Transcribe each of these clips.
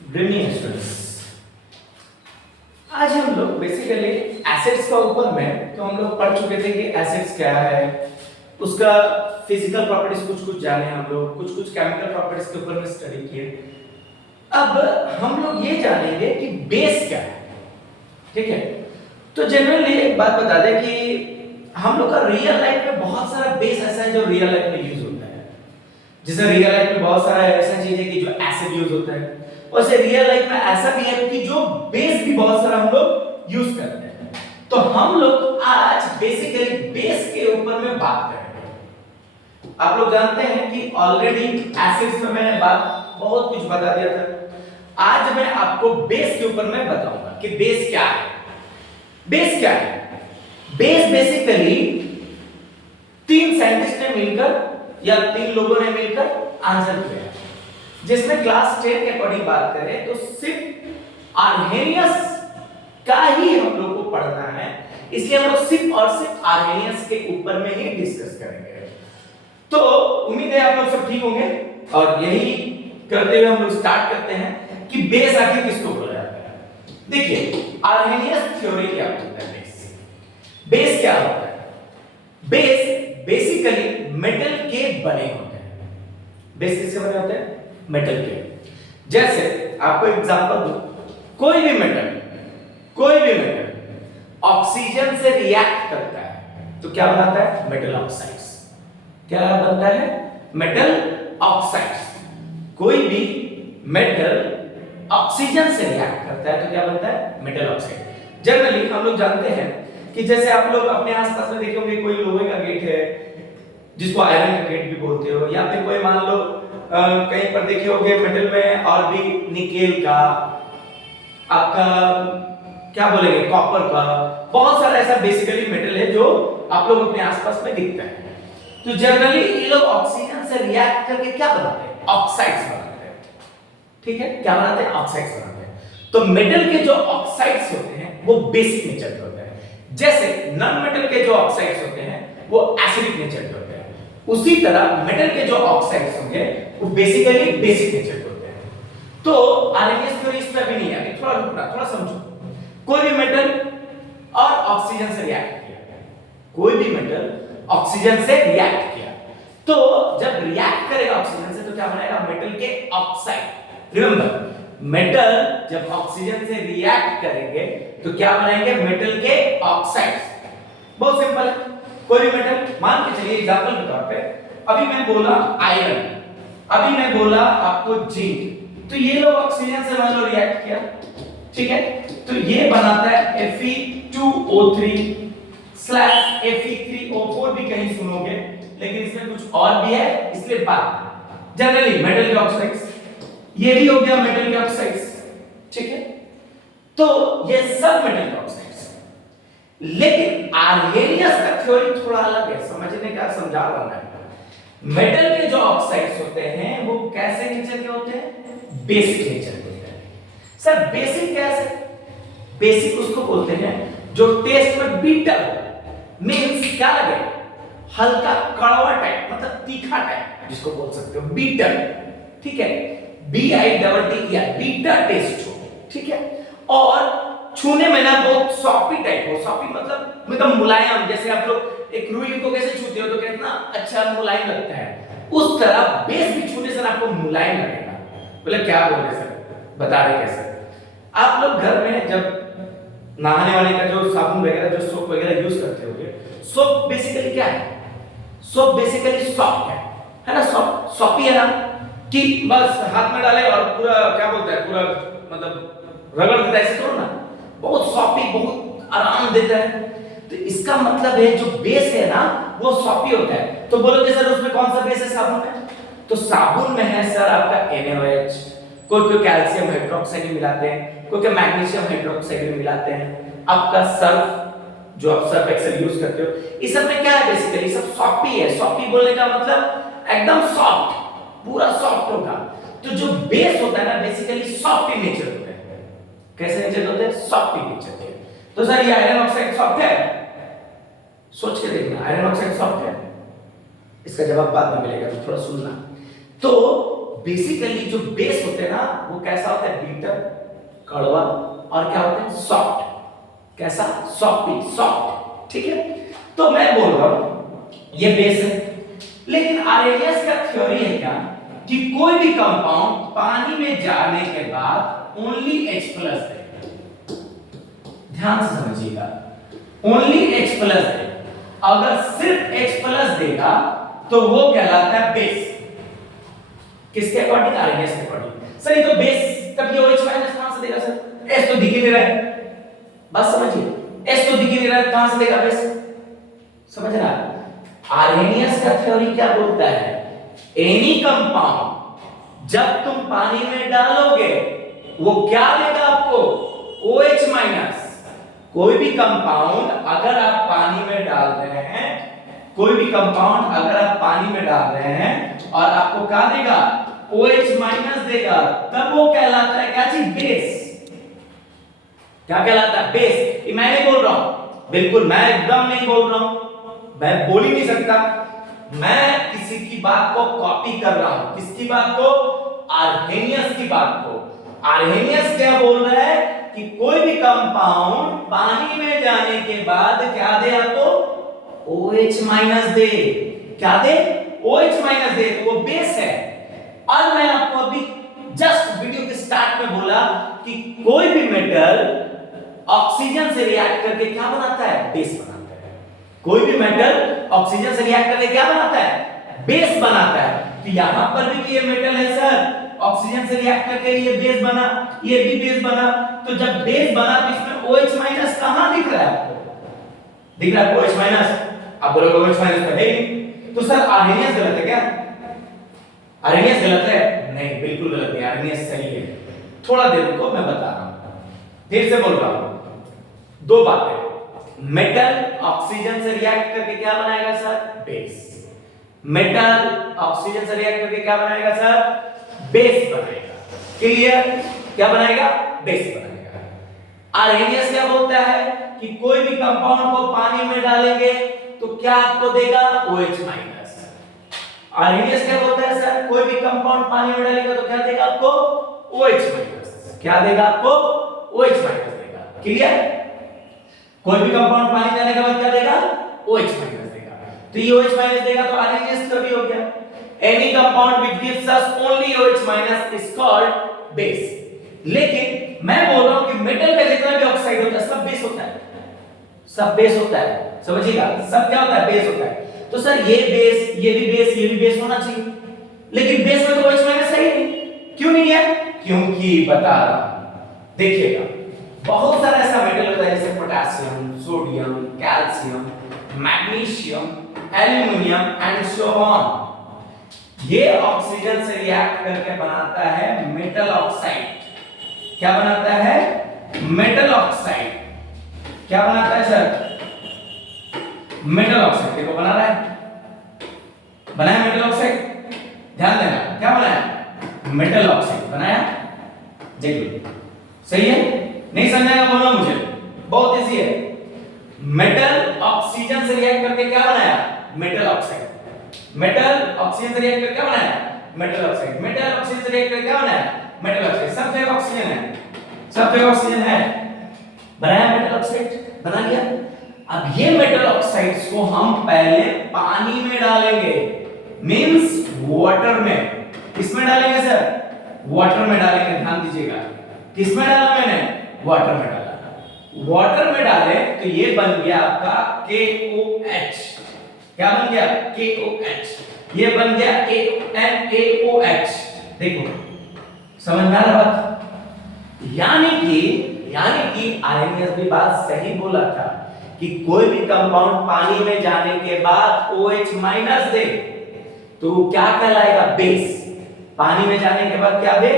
Brilliant students, आज हम लोग बेसिकली एसिड्स का ऊपर में तो हम लोग पढ़ चुके थे कि एसिड्स क्या है, उसका फिजिकल प्रॉपर्टीज कुछ कुछ जाने हम लोग, कुछ कुछ केमिकल प्रॉपर्टीज के ऊपर में स्टडी किए। अब हम लोग ये जानेंगे कि बेस क्या है। ठीक है, तो जनरली एक बात बता दें कि हम लोग का रियल लाइफ में बहुत सारा बेस ऐसा है जो रियल लाइफ में यूज होता है। जैसे रियल लाइफ में बहुत सारा ऐसा चीज है कि जो एसिड यूज होता है, वैसे रियल लाइफ में ऐसा भी है कि जो बेस भी बहुत सारा हम लोग यूज करते हैं। तो हम लोग आज बेसिकली बेस के ऊपर में बात करेंगे। आप लोग जानते हैं कि ऑलरेडी एसिड्स में मैंने बात बहुत कुछ बता दिया था। आज मैं आपको बेस के ऊपर में बताऊंगा कि बेस क्या है। बेस क्या है? बेस बेसिकली तीन साइंटिस्ट ने मिलकर या तीन लोगों ने मिलकर आंसर किया है, जिसमें क्लास 10 के अकॉर्डिंग बात करें तो सिर्फ आर्हेनियस का ही हम लोग को पढ़ना है, इसलिए हम लोग सिर्फ और सिर्फ आर्हेनियस के ऊपर में ही डिस्कस करेंगे। तो उम्मीद है आप लोग सब ठीक होंगे और यही करते हुए हम लोग स्टार्ट करते हैं कि बेस आखिर किसको बोला जाता है। देखिए, आर्हेनियस थ्योरी क्या होता है? बेस क्या होता है? बेस बेसिकली मेटल के बने होते हैं। बेस किससे बने होते हैं? मेटल के। जैसे आपको एग्जांपल दूं, कोई भी मेटल ऑक्सीजन से रिएक्ट करता है तो क्या बनाता है? Metal oxides. क्या बनता है? Metal oxides. कोई भी मेटल ऑक्सीजन से रिएक्ट करता है तो क्या बनता है? Metal oxide. जनरली हम लोग जानते हैं कि जैसे आप लोग अपने आसपास में देखे होंगे, कोई लोहे का गेट है जिसको आयरन का गेट भी बोलते हो, या फिर कोई मान लो कहीं पर देखे होंगे मेटल में और भी निकेल का, आपका क्या बोलेंगे, कॉपर का, बहुत सारा ऐसा बेसिकली मेटल है जो आप लोग अपने आसपास में दिखता है। तो जनरली ये लोग ऑक्सीजन से रिएक्ट करके क्या बनाते हैं? ऑक्साइड्स बनाते हैं। ठीक है, क्या बनाते हैं? ऑक्साइड्स बनाते हैं। तो मेटल के जो ऑक्साइड्स होते हैं वो बेसिक नेचर के होते हैं। जैसे नॉन मेटल के जो ऑक्साइड्स होते हैं वो एसिडिक नेचर के होते हैं, उसी तरह मेटल के जो ऑक्साइड्स होंगे वो बेसिकली बेसिक नेचर के होते हैं। तो आर्हेनियस थ्योरी इस पर भी नहीं है, थोड़ा रुकना, थोड़ा समझो। कोई भी मेटल और ऑक्सीजन से रिएक्ट किया, कोई भी मेटल ऑक्सीजन से रिएक्ट किया, तो जब रिएक्ट करेगा ऑक्सीजन से तो क्या बनेगा? मेटल के ऑक्साइड। रिमेंबर, मेटल जब ऑक्सीजन से रिएक्ट करेंगे तो क्या बनाएंगे? मेटल के ऑक्साइड्स। बहुत सिंपल है। कोई भी मेटल, मान के चलिए एग्जांपल के तौर पे, अभी मैं बोला आयरन, अभी मैं बोला आपको जिंक, तो ये लोग ऑक्सीजन से मान लो रिएक्ट किया, ठीक है, तो ये बनाता है Fe2O3 Fe3O4 भी कहीं सुनोगे, लेकिन इसमें कुछ और भी है, इसलिए बात जनरली मेटल के ऑक्साइड्स, ये भी हो गया मेटल के ऑक्साइड्स। ठीक है, तो ये सब मेटल के ऑक्साइड्स। लेकिन आर्हेनियस का थ्योरी थोड़ा अलग है, समझने का समझा रहा हूं मैं। मेटल के जो ऑक्साइड्स होते हैं वो कैसे नेचर के होते हैं? बेसिक नेचर के होते हैं। सर बेसिक कैसे? बेसिक उसको बोलते हैं जो टेस्ट में बीटर हो, मींस क्या लगे? हल्का कड़वा टाइप, मतलब तीखा टाइप जिसको बोल सकते हो, बीटर। ठीक है, BITT या बीटर टेस्ट हो। ठीक है, और छूने में ना बहुत सॉफ्टी टाइप हो। सॉफ्टी मतलब एकदम मुलायम, जैसे आप लोग एक रुई को कैसे छूते हो तो कितना अच्छा मुलायम लगता है, उस तरह बेस भी छूने से आपको मुलायम लगेगा। बोले क्या बोल रहे सर, बता रहे कैसे? आप लोग घर में जब नहाने वाले का जो साबुन वगैरह, जो सोप वगैरह यूज करते होंगे, सोप बेसिकली क्या है? सोप बेसिकली सॉफ्ट है ना? सॉफ्ट सॉफ्टी है ना, कि बस हाथ में डाले और पूरा क्या बोलता है, पूरा मतलब रगड़ देता है, ऐसे करो ना, बहुत सॉफ्टी, बहुत आराम देता है। तो इसका मतलब है जो बेस है ना वो सॉफ्टी होता है। तो बोलोगे सर उसमें कौन सा बेस है साबुन में? तो साबुन में है सर आपका NaOH, कोई कैल्शियम हाइड्रोक्साइड मिलाते हैं, कोई मैग्नीशियम हाइड्रोक्साइड मिलाते हैं, आपका सर्फ जो आप सर्फ एक्सेल यूज करते हो, इस सब में क्या है? बेसिकली सब सॉफ्टी है। सॉफ्टी बोलने का मतलब एकदम सॉफ्ट, पूरा सॉफ्ट होगा। तो जो बेस होता है ना बेसिकली सॉफ्टी नेचर होता है। कैसे नेचर होते हैं? सॉफ्टी नेचर के। तो सर ये आयरन ऑक्साइड सॉफ्ट है? सोच के देखना, आयरन ऑक्साइड सॉफ्ट है? इसका जवाब बाद में मिलेगा, तो थोड़ा सुनना। तो बेसिकली जो बेस होते हैं ना वो कैसा होता है, बीटर, कड़वा, और क्या होते हैं, सॉफ्ट। कैसा, सॉफ्टी, सॉफ्ट। ठीक है, तो मैं बोल रहा हूं ये बेस है, लेकिन आर्हेनियस का थ्योरी है क्या कि कोई भी कंपाउंड पानी में जाने के बाद ओनली H+ देगा। ध्यान से समझिएगा, ओनली H+ देगा। अगर सिर्फ H+ देगा तो वो कहलाता है बेस। किसके अकॉर्डिंग, आर्हेनियस के अकॉर्डिंग। सर ये तो बेस, तब ये OH- कहां से देगा सर, H तो दिख ही नहीं रहा है। बस समझिए, H तो दिख ही नहीं रहा है, कहां से देगा बेस, समझ रहा है। आर्हेनियस का थ्योरी क्या बोलता है, एनी कंपाउंड जब तुम पानी में डालोगे वो क्या देगा आपको, OH-। कोई भी कंपाउंड अगर आप पानी में डाल रहे हैं, कोई भी कंपाउंड अगर आप पानी में डाल रहे हैं और आपको क्या देगा, OH- देगा, तब वो कहलाता है क्या चीज, बेस। क्या कहलाता है, बेस। ये मैं नहीं बोल रहा हूं, बिल्कुल मैं एकदम नहीं बोल रहा हूं, मैं बोल ही नहीं सकता, मैं किसी की बात को कॉपी कर रहा हूं। किसकी बात को, आर्हेनियस की बात को। आर्हेनियस क्या बोल रहा है कि कोई भी कंपाउंड पानी में जाने के बाद क्या दे आपको, OH- दे। क्या दे, OH- दे, तो वो बेस है। और मैं आपको अभी जस्ट वीडियो के स्टार्ट में बोला कि कोई भी मेटल ऑक्सीजन से रिएक्ट करके क्या बनाता है, बेस बनाता है। कोई भी मेटल ऑक्सीजन से रिएक्ट करके क्या बनाता है, बेस बनाता है। तो यहां पर भी ये मेटल है सर, ऑक्सीजन से रिएक्ट करके ये बेस बना, ये भी बेस बना। तो जब बेस बना तो इसमें OH- कहां दिख रहा है आपको, दिख रहा है OH-। आप बोलोगे OH- तो है ही, तो सर आर्हेनियस गलत है क्या, आर्हेनियस गलत है, नहीं बिल्कुल गलत नहीं, आर्हेनियस सही है। थोड़ा देर को मैं बता रहा हूं, फिर से बोल रहा हूं। दो बातें, मेटल ऑक्सीजन से रिएक्ट करके क्या बनाएगा सर, बेस। मेटल ऑक्सीजन से रिएक्ट करके क्या बनाएगा सर, बेस बनाएगा। क्लियर, क्या बनाएगा, बेस बनाएगा। आर्हेनियस क्या बोलता है कि कोई भी कंपाउंड को पानी में डालेंगे तो क्या आपको देगा, OH-। आर्हेनियस क्या बोलता है सर, कोई भी कंपाउंड पानी में डालेगा तो क्या देगा आपको, OH-। क्या देगा आपको, OH- देगा। क्लियर, कोई भी कंपाउंड पानी डालने के बाद क्या देगा, OH- देगा। तो ये OH- देगा तो आर्हेनियस का भी हो गया। Any compound which gives us only OH- is called base. लेकिन मैं बोल रहा हूं कि मेटल का जितना भी ऑक्साइड होता है सब बेस होता है, सब बेस होता है, समझिएगा, सब क्या होता है, बेस होता है। तो सर ये बेस, ये भी बेस, ये भी बेस होना चाहिए, लेकिन बेस में तो OH- है ही नहीं। क्यों नहीं है, क्योंकि बता रहा हूं, देखिएगा बहुत सारा ऐसा मेटल होता है जैसे potassium, sodium, calcium, magnesium, aluminium and so on. ये ऑक्सीजन से रिएक्ट करके बनाता है मेटल ऑक्साइड। क्या बनाता है, मेटल ऑक्साइड। क्या बनाता है सर, मेटल ऑक्साइड। देखो बना रहा है, बनाया मेटल ऑक्साइड, ध्यान देना, क्या बनाया, मेटल ऑक्साइड बनाया। देख लो सही है, नहीं समझाएगा बोलना मुझे, बहुत इजी है। मेटल ऑक्सीजन से रिएक्ट करके क्या बनाया, मेटल ऑक्साइड। मेटल ऑक्सीजन से रिएक्ट करके क्या बनाया, मेटल ऑक्साइड। मेटल ऑक्सीजन से रिएक्ट करके क्या बनाया, मेटल ऑक्साइड। सब जगह ऑक्सीजन है, सब जगह ऑक्सीजन है, बनाया मेटल ऑक्साइड, बना लिया। अब ये मेटल ऑक्साइड्स को हम पहले पानी में डालेंगे, मींस वाटर में। किसमें डालेंगे सर, वाटर में डालेंगे। ध्यान दीजिएगा, किसमें डाला मैंने, वाटर में डाला। वाटर में डाले तो ये बन गया आपका KOH। क्या बन गया, KOH। ये बन गया NaOH। देखो समझ में आ रहा बात, यानी कि आर्हेनियस भी बात सही बोला था कि कोई भी कंपाउंड पानी में जाने के बाद OH- दे तो क्या कहलाएगा, बेस। पानी में जाने के बाद क्या दे,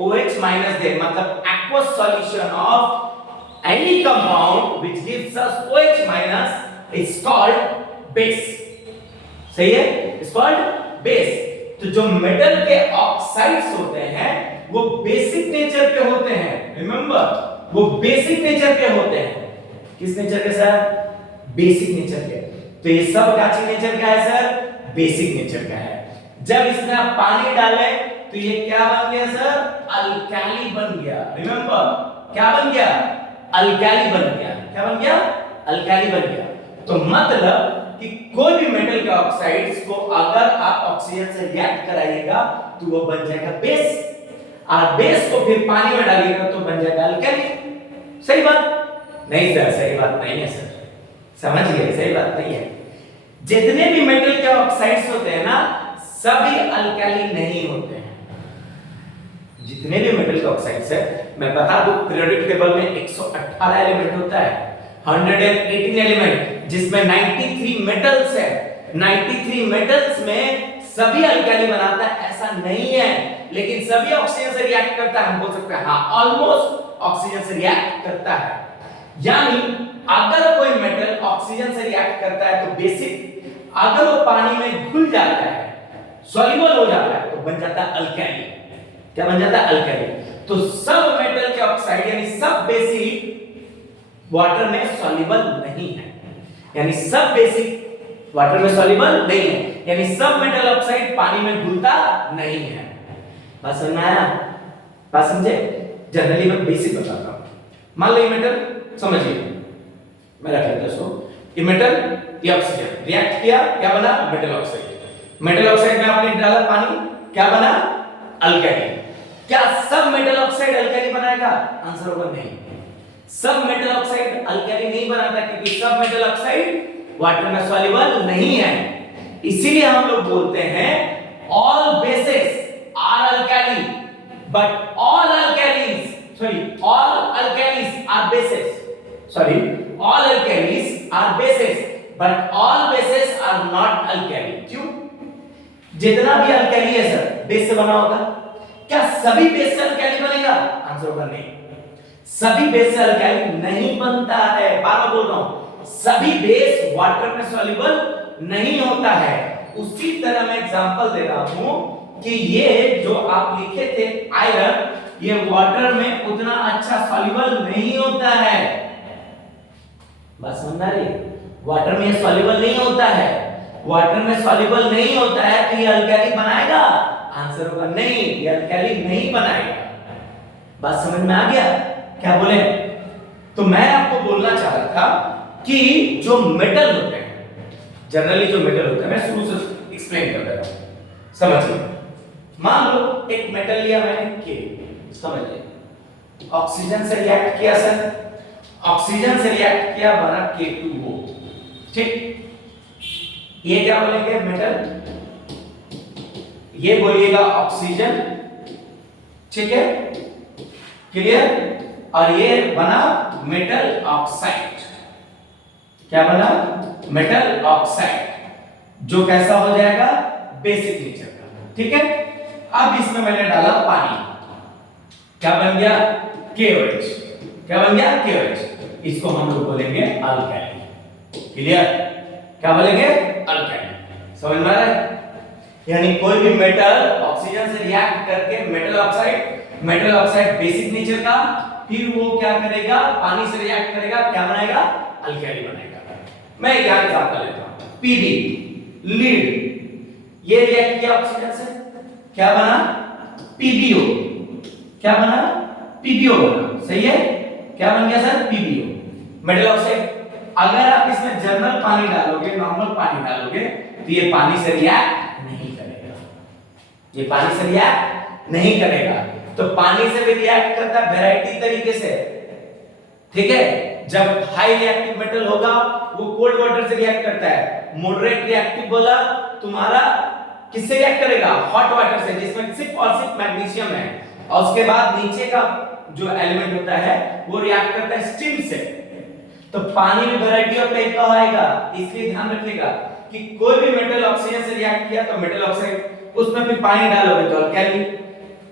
OH- दे, मतलब aqueous solution of any compound which gives us OH- is called base। सही है, is called base। तो जो मेटल के ऑक्साइड्स होते हैं वो बेसिक नेचर के होते हैं, रिमेंबर, वो बेसिक नेचर के होते हैं। किस नेचर के सर, बेसिक नेचर के। तो ये सब क्या नेचर का है सर, बेसिक नेचर का है। जब इसमें आप पानी डालें तो ये क्या बन गया सर? अल्कैली बन गया। रिमेंबर, क्या बन गया? अल्कैली बन गया। क्या बन गया? अल्कैली बन गया। तो मतलब कि कोई भी मेटल के ऑक्साइड्स को अगर आप ऑक्सीजन से रिएक्ट कराइएगा तो वो बन जाएगा बेस, और बेस को फिर पानी में डालिएगा तो बन जाएगा अल्कैली। सही बात? नहीं सर, सही बात नहीं है सर, समझ गए? सही बात नहीं है। जितने भी मेटल के ऑक्साइड्स होते हैं ना, सभी अल्कैली नहीं होते हैं। जितने भी मेटल के ऑक्साइड्स है, मैं बता दूं, पीरियोडिक टेबल में 118 एलिमेंट होता है, 118 एलिमेंट, जिसमें 93 मेटल्स है। 93 मेटल्स में सभी अल्कैली बनाता है ऐसा नहीं है, लेकिन सभी ऑक्सीजन से रिएक्ट करता है। हम बोल सकते हैं हाँ, ऑलमोस्ट ऑक्सीजन से रिएक्ट करता है। यानी अगर कोई मेटल ऑक्सीजन से रिएक्ट करता है तो बेसिक, अगर वो पानी में घुल जाता है, सॉल्युबल हो जाता है, तो बन जाता है अल्कैली। क्या बन जाता है? अल्कैली। तो सब मेटल के ऑक्साइड यानी सब बेसिक वाटर में सॉल्युबल नहीं है, यानी सब बेसिक वाटर में सॉल्युबल नहीं है, यानी सब मेटल ऑक्साइड पानी में घुलता नहीं है। बात समझ में आया? बात समझे? जनरली मैं बेसिक बताता हूं। मान लो ये मेटल, समझिए, मैं रख लेता हूं, ये मेटल, ये ऑक्सीजन रिएक्ट किया, क्या बना? Metal oxide. मेटल ऑक्साइड में आपने डाला पानी, क्या बना? अल्कैली। क्या सब मेटल ऑक्साइड अल्कैली बनाएगा? आंसर होगा नहीं। सब मेटल ऑक्साइड अल्कैली नहीं बनाता, क्योंकि सब मेटल ऑक्साइड वाटर में सॉल्युबल नहीं है। इसीलिए हम लोग बोलते हैं all bases are alkali, but all alkalis, sorry, all alkalis are bases, sorry, all alkalis are bases, but all bases are not alkali. क्यों? जितना भी अल्कैली है सर, बेस से बना होगा। क्या सभी बेस से अल्कैली बनेगा? आंसर होगा नहीं। सभी बेस से अल्कैली नहीं बनता है। बार बार बोल रहा हूं, सभी बेस वाटर में सॉल्युबल नहीं होता है। उसी तरह मैं एग्जांपल दे रहा हूं कि ये जो आप लिखे थे आयरन, ये वाटर में उतना अच्छा सॉल्युबल नहीं होता है। बस समझ आ रही? वाटर में सॉल्युबल नहीं होता है, वाटर में सॉल्युबल नहीं होता है, तो ये अल्कैली बनाएगा? आंसर होगा नहीं, ये अल्कैली नहीं बनाएगा। बात समझ में आ गया? क्या बोले? तो मैं आपको बोलना चाह रहा था कि जो मेटल होते हैं, जनरली जो मेटल होते हैं, मैं शुरू से एक्सप्लेन कर रहा हूं, समझिए। मान लो एक मेटल लिया मैंने के, समझिए, ऑक्सीजन से रिएक्ट किया सर, ऑक्सीजन से रिएक्ट किया, बना K2O। ठीक, ये क्या बोलेंगे? मेटल, ये बोलिएगा ऑक्सीजन। ठीक है, क्लियर? और ये बना मेटल ऑक्साइड। क्या बना? मेटल ऑक्साइड, जो कैसा हो जाएगा? बेसिक नेचर का। ठीक है, अब इसमें मैंने डाला पानी, क्या बन गया? KOH। क्या बन गया? KOH। इसको हम लोग बोलेंगे अल्कैली। क्लियर? क्या बोलेंगे? अल्कैली। समझ में आ रहा है? यानी कोई भी मेटल ऑक्सीजन से रिएक्ट करके मेटल ऑक्साइड बेसिक नेचर का, फिर वो क्या करेगा? पानी से रिएक्ट करेगा, क्या बनाएगा? अल्कैली बनाएगा। मैं यहां एग्जांपल लेता हूं, Pb, लीड, ये रिएक्ट किया ऑक्सीजन से, क्या बना? PbO। क्या बना? PbO बना। सही है? क्या बन गया सर? PbO, metal oxide. अगर आप इसमें जनरल पानी डालोगे, नॉर्मल पानी डालोगे, तो ये पानी से रिएक्ट नहीं करेगा, ये पानी से रिएक्ट नहीं करेगा। तो पानी से भी रिएक्ट करता है वैरायटी तरीके से। ठीक है, जब हाई रिएक्टिव मेटल होगा वो कोल्ड वाटर से रिएक्ट करता है। मॉडरेट रिएक्टिव बोला तुम्हारा किससे रिएक्ट करेगा? हॉट वाटर से, जिसमें सिर्फ और सिर्फ मैग्नीशियम है, और उसके बाद नीचे का जो एलिमेंट होता है वो रिएक्ट करता है स्टीम से। तो पानी में वैरायटी ऑफ टाइप का आएगा, इसलिए ध्यान रखिएगा कि कोई भी मेटल ऑक्सीजन से रिएक्ट किया तो मेटल ऑक्साइड, उसमें फिर पानी डालोगे तो अल्कैली,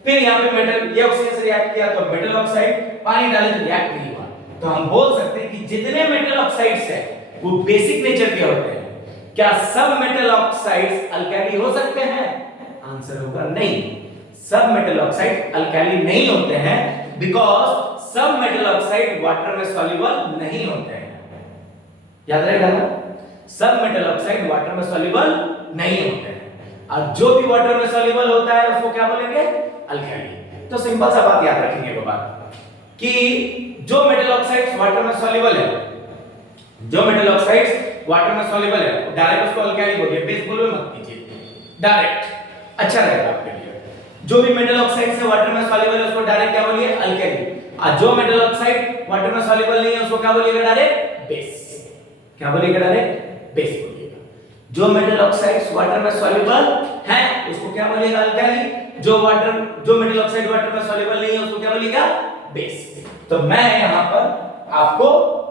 फिर यहाँ पे मेटल ये ऑक्सीजन से रिएक्ट किया तो मेटल ऑक्साइड, पानी डाले तो रिएक्ट नहीं हुआ। तो हम बोल सकते हैं कि जितने मेटल ऑक्साइड्स हैं वो बेसिक नेचर के होते हैं। क्या सब मेटल ऑक्साइड्स अल्कैली हो सकते हैं? आंसर होगा नहीं, सब मेटल ऑक्साइड अल्कैली नहीं होते हैं, बिकॉज सब मेटल ऑक्साइड वाटर में सॉल्युबल नहीं होते हैं। याद रहेगा ना? सब मेटल ऑक्साइड वाटर में सॉल्युबल नहीं होते हैं। और जो भी वाटर में सॉल्युबल होता है उसको क्या बोलेंगे, अल्कली। तो सिंपल सा बात याद रखेंगे बात कि जो मेटल ऑक्साइड्स वाटर में सॉल्युबल है, जो मेटल ऑक्साइड्स वाटर में सॉल्युबल है डायरेक्ट उसको अल्कली बोलिए, बेस बोलो मत कीजिए, डायरेक्ट अच्छा रहेगा आपके लिए। जो भी मेटल ऑक्साइड्स है वाटर में सॉल्युबल है उसको डायरेक्ट क्या बोलिए, अल्कली। और जो मेटल ऑक्साइड वाटर में सॉल्युबल नहीं है उसको क्या बोलिएगा, डायरेक्ट बेस। क्या बोलिएगा, डायरेक्ट बेस बोलिएगा। जो मेटल ऑक्साइड्स वाटर में सॉल्युबल है उसको क्या बोलिएगा, अल्कली। जो मेटल ऑक्साइड वाटर में सॉल्युबल नहीं है उसको क्या बोलिएगा, बेस। तो मैं यहां पर आपको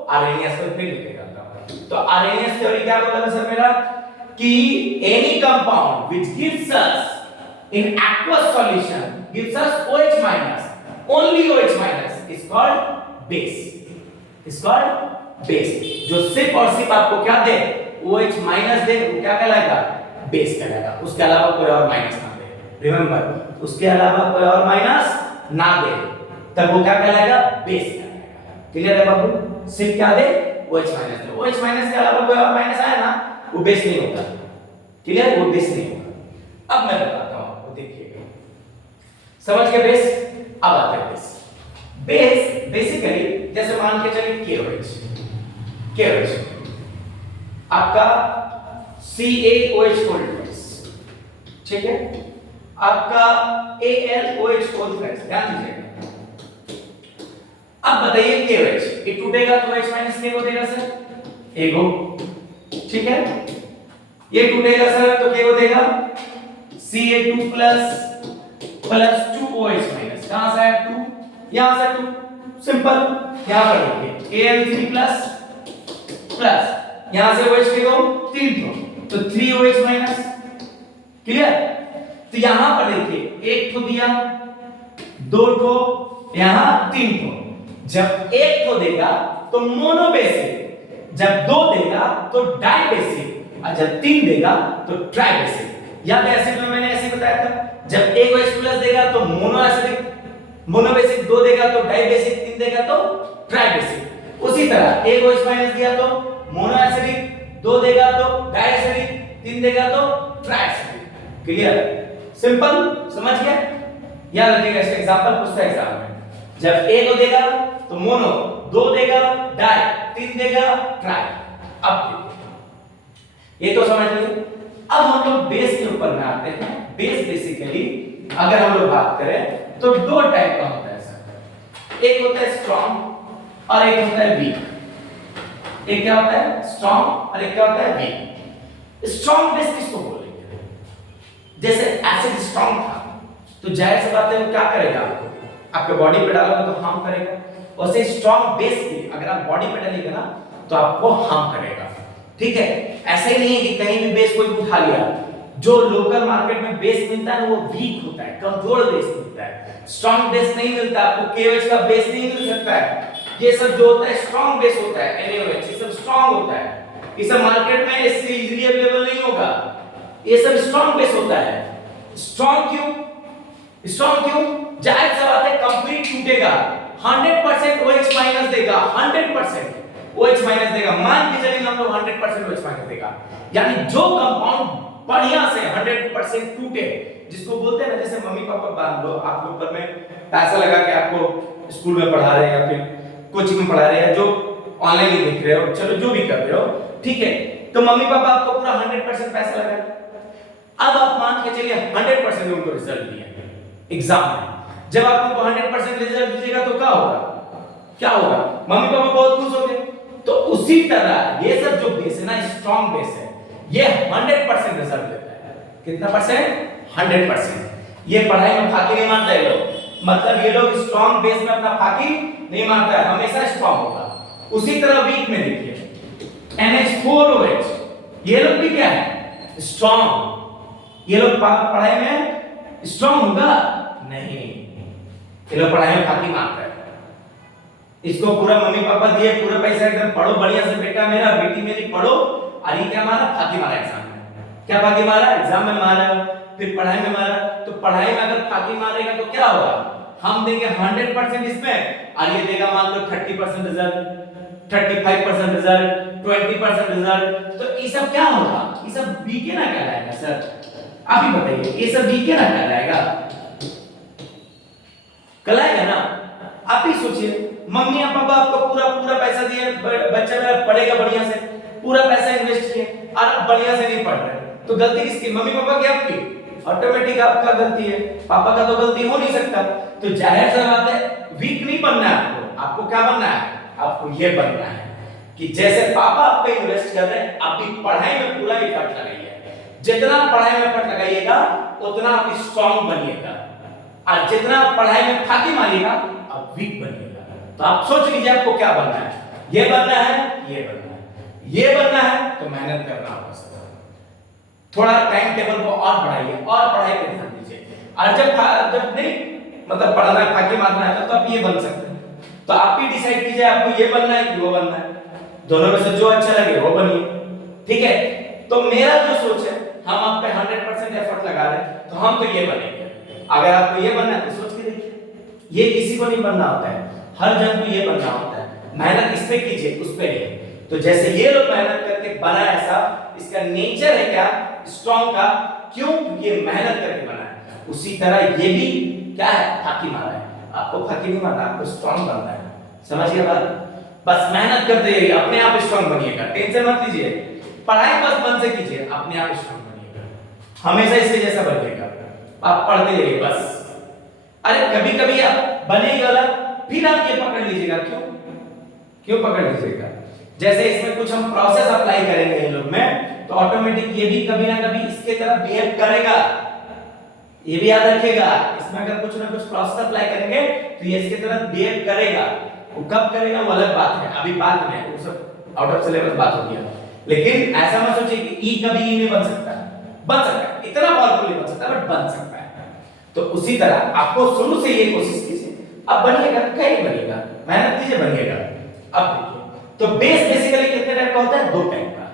आर्हेनियस थ्योरी फिर लिख देता हूं। तो आर्हेनियस थ्योरी क्या बोला था सर मेरा, कि any compound which gives us in aqueous solution gives us OH minus, only OH minus is called base, is called base। जो सिर्फ और सिर्फ आपको क्या दे, OH minus दे, वो क्या कहलाएगा, बेस कहलाएगा। उसके अलावा कोई और माइनस ना दे, रिमेंबर उसके अलावा कोई और माइनस ना दे तब वो क्या कहलाएगा, बेस कहलाएगा। क्लियर है बाबू, सिर्फ क्या दे, OH minus दे। OH minus के अलावा कोई और माइनस आया ना वो बेस नहीं होता। क्लियर, वो बेस नहीं होगा। अब मैं बताता हूं, देखिएगा समझ के बेस। अब आते हैं बेस। बेस बेसिकली जैसे मान के चलिए KOH आपका CaOH कोल्ड बेस, ठीक है, आपका AlOH कोल्ड बेस, ध्यान दीजिएगा। अब बताइए KOH ये टूटेगा तो H माइनस K को देगा सर, एगो, ठीक है। ये टूटेगा सर तो क्या हो देगा, Ca2 प्लस 2OH माइनस, कहां से आया 2, यहां से 2, सिंपल। यहां पर देखिए Al3 प्लस यहां से OH के दो 3 तो 3OH माइनस। क्लियर, तो यहां पर देखिए एक ठो दिया, दो ठो, यहां 3 ठो। जब एक ठो देगा तो मोनोबेसिक, जब दो देगा तो डाइबेसिक, और जब 3 देगा तो ट्राइबेसिक। याद है एसिड में मैंने ऐसे बताया था, जब एक OH प्लस देगा तो मोनो एसिडिक, मोनोबेसिक 2 देगा तो डाइबेसिक, 3 देगा तो ट्राइबेसिक। उसी तरह एक OH माइनस दिया तो मोनो एसिडिक, 2 देगा तो डाइएसिडिक, 3 देगा तो ट्राइएसिडिक। क्लियर, सिंपल, समझ गए। याद रखिएगा, इसका एग्जांपल पूछता है एग्जाम में, जब एक को देगा तो मोनो, 2 देगा डाई, 3 देगा ट्राई। अब ये तो समझ लीजिए। अब हम लोग बेस के ऊपर में आते हैं। बेस बेसिकली अगर हम लोग बात करें तो दो टाइप का होता है सर, एक होता है स्ट्रॉन्ग और एक होता है वीक। एक क्या होता है, स्ट्रॉन्ग, और एक क्या होता है, वीक। स्ट्रॉन्ग बेस किसको बोलेंगे, जैसे एसिड स्ट्रॉन्ग था तो जाहिर सी बात है वो क्या करेगा, आपके बॉडी पे डालोगे तो हार्म करेगा। वैसे स्ट्रॉन्ग बेस भी अगर आप बॉडी पे डालेंगे ना तो आपको हार्म करेगा। ठीक है, ऐसा ही नहीं है कि कहीं भी बेस कोई उठा लिया। जो लोकल मार्केट में बेस मिलता है वो वीक होता है, कमजोर बेस मिलता है, स्ट्रॉन्ग बेस नहीं मिलता। आपको KOH का बेस नहीं मिल सकता है। ये सब जो होता है स्ट्रॉन्ग बेस होता है, NaOH, ये सब स्ट्रॉन्ग होता है। ये सब मार्केट में इससे इजीली अवेलेबल नहीं होगा। ये सब स्ट्रॉन्ग बेस होता है। स्ट्रॉन्ग क्यों, स्ट्रॉन्ग क्यों, जाहिर सी बात है कंप्लीट टूटेगा, 100% OH माइनस देगा, 100% OH माइनस देगा। मान के चलिए हम लोग 100% OH माइनस देगा, यानी जो कंपाउंड बढ़िया से 100% टूटे, जिसको बोलते हैं ना, जैसे मम्मी पापा मान लो आपके ऊपर में पैसा लगा के आपको स्कूल में पढ़ा रहे हैं या फिर कोचिंग में पढ़ा रहे हैं, जो ऑनलाइन ही देख रहे हो, चलो जो भी कर रहे हो, ठीक है, तो मम्मी पापा आपको पूरा 100% पैसा लगा। अब आप मान के चलिए 100% उनको रिजल्ट दिया एग्जाम में। जब आप उनको 100% रिजल्ट दीजिएगा तो क्या होगा, क्या होगा, मम्मी पापा बहुत खुश होंगे। तो उसी तरह ये सब जो बेस है ना, स्ट्रॉन्ग बेस है, ये 100% रिजल्ट देता है। कितना परसेंट, 100%। ये पढ़ाई में फाकी नहीं मारता है लोग, मतलब ये लोग स्ट्रॉन्ग बेस में अपना फाकी नहीं मारता है, हमेशा स्ट्रॉन्ग होगा। उसी तरह वीक में देखिए NH4OH, ये लोग भी क्या है, स्ट्रॉन्ग। ये लोग पढ़ाई में स्ट्रॉन्ग होगा नहीं, ये लोग पढ़ाई में फाकी मारता है। इसको पूरा मम्मी पापा दिए, पूरा पैसा एकदम पढ़ो बढ़िया से, बेटा मेरा बेटी मेरी पढ़ो, और ये क्या मारा, फाकी मारा एग्जाम में। क्या फाकी मारा, एग्जाम में मारा, फिर पढ़ाई में मारा। तो पढ़ाई में अगर फाकी मारेगा तो क्या होगा, हम देंगे 100% इसमें, और ये देगा मान लो 30% रिजल्ट, 35% रिजल्ट, 20% रिजल्ट। तो ये सब क्या होगा, ये सब वीक ना कहलाएगा सर, आप ही बताइए, ये सब वीक है ना कहलाएगा? कहलाएगा ना? आप ही सोचिए, मम्मी या पापा आपको पूरा पूरा पैसा दिए, बच्चा मेरा पढ़ेगा बढ़िया से, पूरा पैसा इन्वेस्ट किए और आप बढ़िया से नहीं पढ़ रहे, तो गलती किसकी? मम्मी पापा की? आपकी? ऑटोमेटिक आपका गलती है, पापा का तो गलती हो नहीं सकता। तो जाहिर सी बात है, वीक नहीं बनना है आपको। आपको क्या बनना है? आपको ये बनना है कि जैसे पापा आप पे इन्वेस्ट कर रहे हैं, आप भी पढ़ाई में पूरा एफर्ट लगाइए। जितना पढ़ाई में एफर्ट लगाइएगा उतना आप स्ट्रांग बनिएगा, और जितना पढ़ाई में फाकी मारिएगा आप वीक बनिएगा। तो आप सोच लीजिए आपको क्या बनना है। ये बनना है, ये बनना है, ये बनना है, तो मेहनत करना होगा सर। थोड़ा टाइम टेबल को और बढ़ाइए और पढ़ाई पे ध्यान दीजिए। और जब नहीं मतलब पढ़ना है, फाकी मारना है, तो आप ये बन सकते हैं। तो आप ही डिसाइड कीजिए आपको ये बनना है कि वो बनना है। दोनों में से जो अच्छा लगे वो बनिए, ठीक है? तो मेरा जो सोच है, हम आप पे 100% एफर्ट लगा रहे हैं, तो हम तो ये बनेंगे। अगर आपको ये बनना है तो सोच के देखिए, ये किसी को नहीं बनना होता है, हर जन को ये बनना होता है। मेहनत इस पे कीजिए, उस पे नहीं। तो जैसे ये लोग मेहनत करके बना ऐसा, इसका नेचर है क्या? स्ट्रांग का। क्यों? क्योंकि ये मेहनत करके बना है। उसी तरह ये भी क्या है? फाकी मारा है। आपको फाकी नहीं मारना, आपको स्ट्रांग बनना है। समझिए बात? बस मेहनत करते रहिए, अपने आप स्ट्रांग बनिएगा। टेंशन मत लीजिए, पढ़ाई बस मन से कीजिए, अपने आप स्ट्रांग बनिएगा, हमेशा इसके जैसा बनिएगा। आप पढ़ते रहिए बस। अरे कभी कभी आप बनेगा गलत, फिर आप ये पकड़ लीजिएगा। क्यों पकड़ लीजिएगा? जैसे इसमें कुछ हम प्रोसेस अप्लाई करेंगे इन लोग में, तो ऑटोमेटिक ये भी कभी ना कभी इसके तरफ बिहेव करेगा। ये भी याद रखिएगा, इसमें अगर कुछ ना कुछ प्रोसेस अप्लाई करेंगे तो ये इसके तरफ बिहेव करेगा। वो कब करेगा वो अलग बात है, अभी बात में वो सब आउट ऑफ सिलेबस बात होगी। लेकिन ऐसा मत सोचिए कि ई कभी ई नहीं बन सकता। बन सकता है, इतना पावरफुल नहीं बन सकता, बट बन सकता है। तो उसी तरह आपको शुरू से ये कोशिश कीजिए, अब बनिएगा, कहीं बनिएगा, मेहनत कीजिए, बनिएगा। अब देखिए, तो बेस बेसिकली कितने टाइप का होता है? 2 टाइप का,